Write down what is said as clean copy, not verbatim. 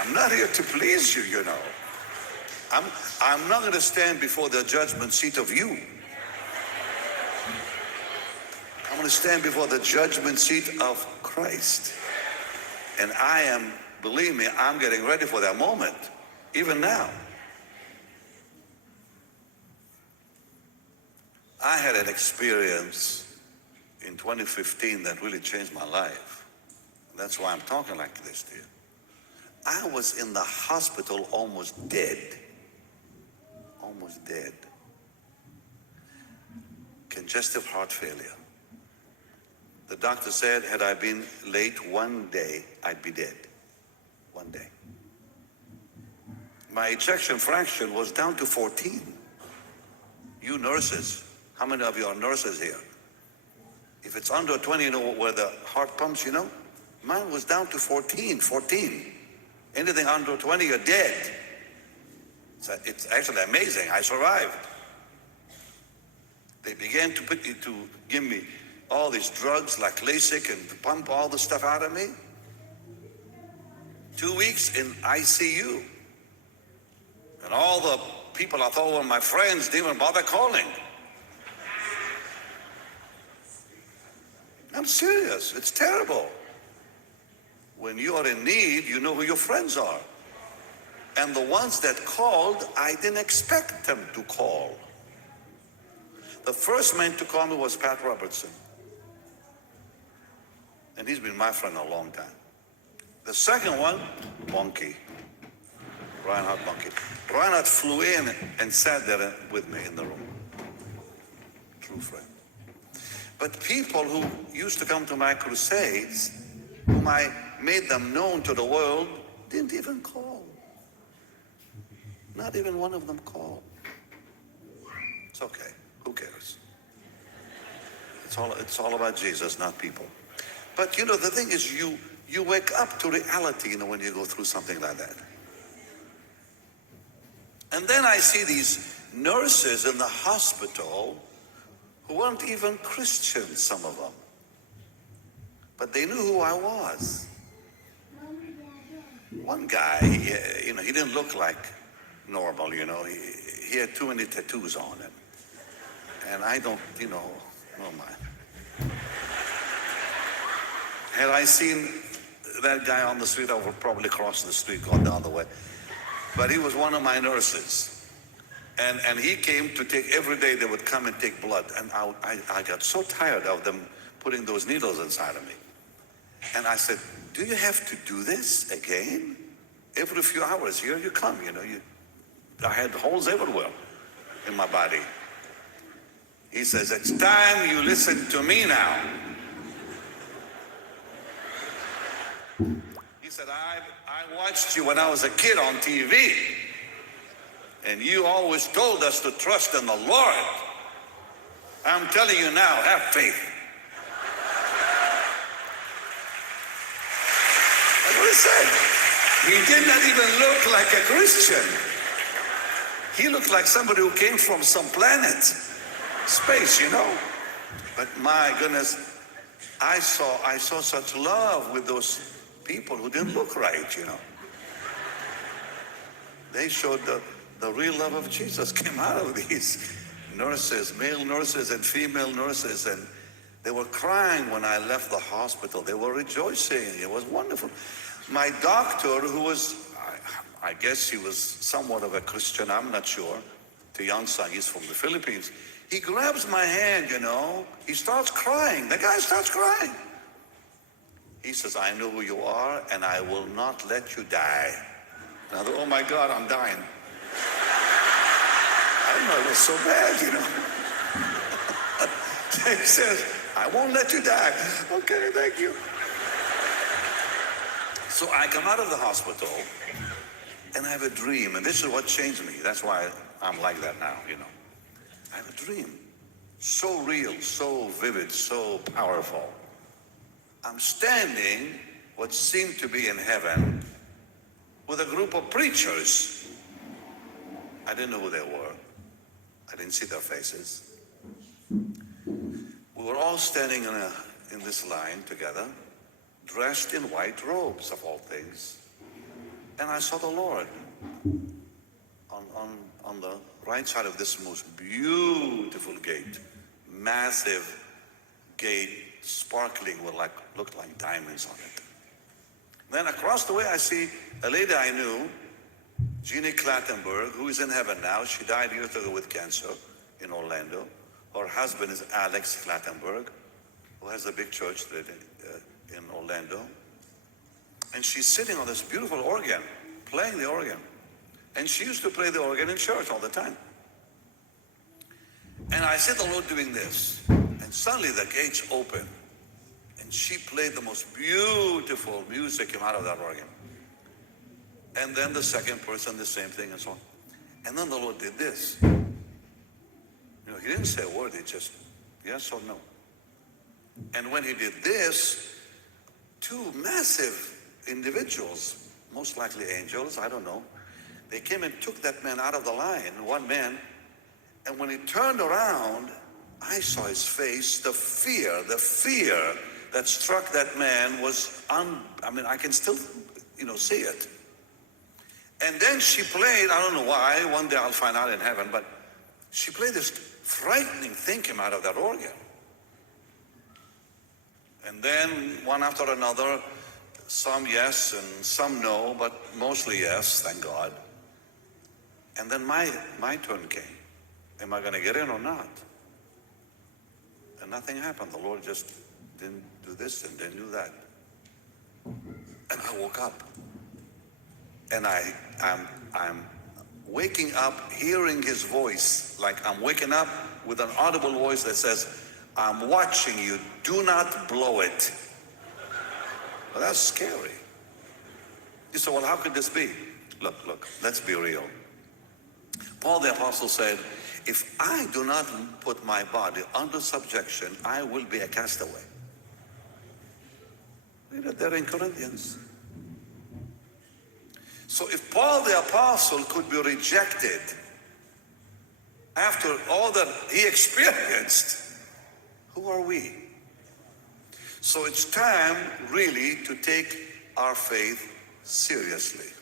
I'm not here to please you, you know. I'm not going to stand before the judgment seat of you. I'm going to stand before the judgment seat of Christ. And I am, believe me, I'm getting ready for that moment, even now. I had an experience in 2015 that really changed my life. That's why I'm talking like this to you. I was in the hospital almost dead. Almost dead. Congestive heart failure. The doctor said, had I been late one day, I'd be dead. One day. My ejection fraction was down to 14. You nurses, how many of you are nurses here? If it's under 20, you know where the heart pumps, you know? Mine was down to 14. Anything under 20, you're dead. It's actually amazing. I survived. They began to give me all these drugs like LASIK and to pump all the stuff out of me. 2 weeks in ICU. And all the people I thought were my friends didn't even bother calling. I'm serious. It's terrible. When you are in need, you know who your friends are. And the ones that called, I didn't expect them to call. The first man to call me was Pat Robertson. And he's been my friend a long time. The second one, Bonke. Reinhard Bonke. Reinhard flew in and sat there with me in the room. True friend. But people who used to come to my crusades, whom I made them known to the world, didn't even call. Not even one of them called. It's okay. Who cares? It's all about Jesus, not people. But you know, the thing is, you wake up to reality, you know, when you go through something like that. And then I see these nurses in the hospital who weren't even Christians, some of them. But they knew who I was. One guy, he didn't look like normal, you know. He had too many tattoos on him. And I don't, no mind. Had I seen that guy on the street, I would probably cross the street, gone the other way. But he was one of my nurses. And he came to take, every day they would come and take blood. And I got so tired of them putting those needles inside of me. And I said, do you have to do this again? Every few hours, here you come, I had holes everywhere in my body. He says, it's time you listen to me now. He said, I watched you when I was a kid on TV. And you always told us to trust in the Lord. I'm telling you now, have faith. That's what he said. He did not even look like a Christian. He looked like somebody who came from some planet, space, But my goodness, I saw such love with those people who didn't look right, They showed the real love of Jesus came out of these nurses, male nurses and female nurses, and they were crying when I left the hospital. They were rejoicing. It was wonderful. My doctor, who was, I guess he was somewhat of a Christian, I'm not sure, to Youngsan, he's from the Philippines. He grabs my hand, he starts crying. The guy starts crying. He says, I know who you are, and I will not let you die. And I thought, oh my God, I'm dying. I didn't know it was so bad, He says, I won't let you die. Okay, thank you. So I come out of the hospital, and I have a dream, and this is what changed me. That's why I'm like that now, I have a dream. So real, so vivid, so powerful. I'm standing, what seemed to be in heaven, with a group of preachers. I didn't know who they were. I didn't see their faces. We were all standing in this line together, dressed in white robes, of all things. And I saw the Lord on the right side of this most beautiful gate, massive gate, sparkling with looked like diamonds on it. Then across the way I see a lady I knew, Jeannie Clattenburg, who is in heaven now. She died years ago with cancer in Orlando. Her husband is Alex Clattenburg, who has a big church there in Orlando. And she's sitting on this beautiful organ, playing the organ. And she used to play the organ in church all the time. And I see the Lord doing this. And suddenly the gates open. And she played the most beautiful music came out of that organ. And then the second person, the same thing and so on. And then the Lord did this. You know, he didn't say a word, he just, yes or no. And when he did this, two massive individuals, most likely angels, I don't know, they came and took that man out of the line, one man, and when he turned around, I saw his face, the fear that struck that man was, I can still, see it. And then she played, I don't know why, one day I'll find out in heaven, but she played this frightening thing came out of that organ. And then one after another, some yes and some no, but mostly yes, thank God. And then my turn came. Am I going to get in or not? And nothing happened. The Lord just didn't do this and didn't do that. And I woke up. And I'm waking up hearing his voice, like I'm waking up with an audible voice that says, I'm watching you, do not blow it. Well, that's scary. You say, well, how could this be? Look, let's be real. Paul the Apostle said, if I do not put my body under subjection, I will be a castaway. Read it there in Corinthians. So if Paul the Apostle could be rejected after all that he experienced, who are we? So it's time really to take our faith seriously.